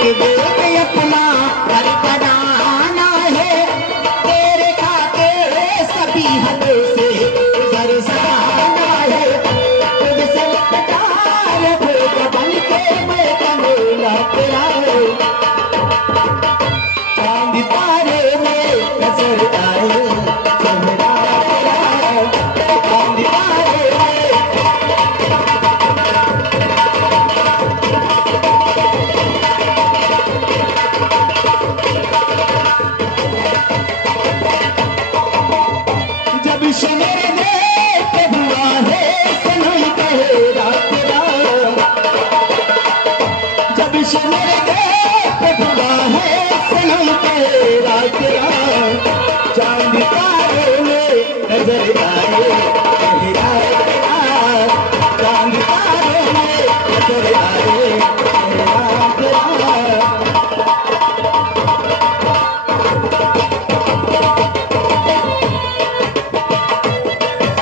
एक देख अपना घर बनाना है, तेरे खाते सभी हदों से घर सजाना है। तुझसे प्यार भोग बन के मैं कमला तेरा है। चांद तारे में नजर आए चेहरा तेरा, चांद तारे में। जब से मेरे देश पे हुआ है सनम तेरा तेरा, जब से मेरे देश पे हुआ है सनम तेरा तेरा, चांद तारे में नजर आए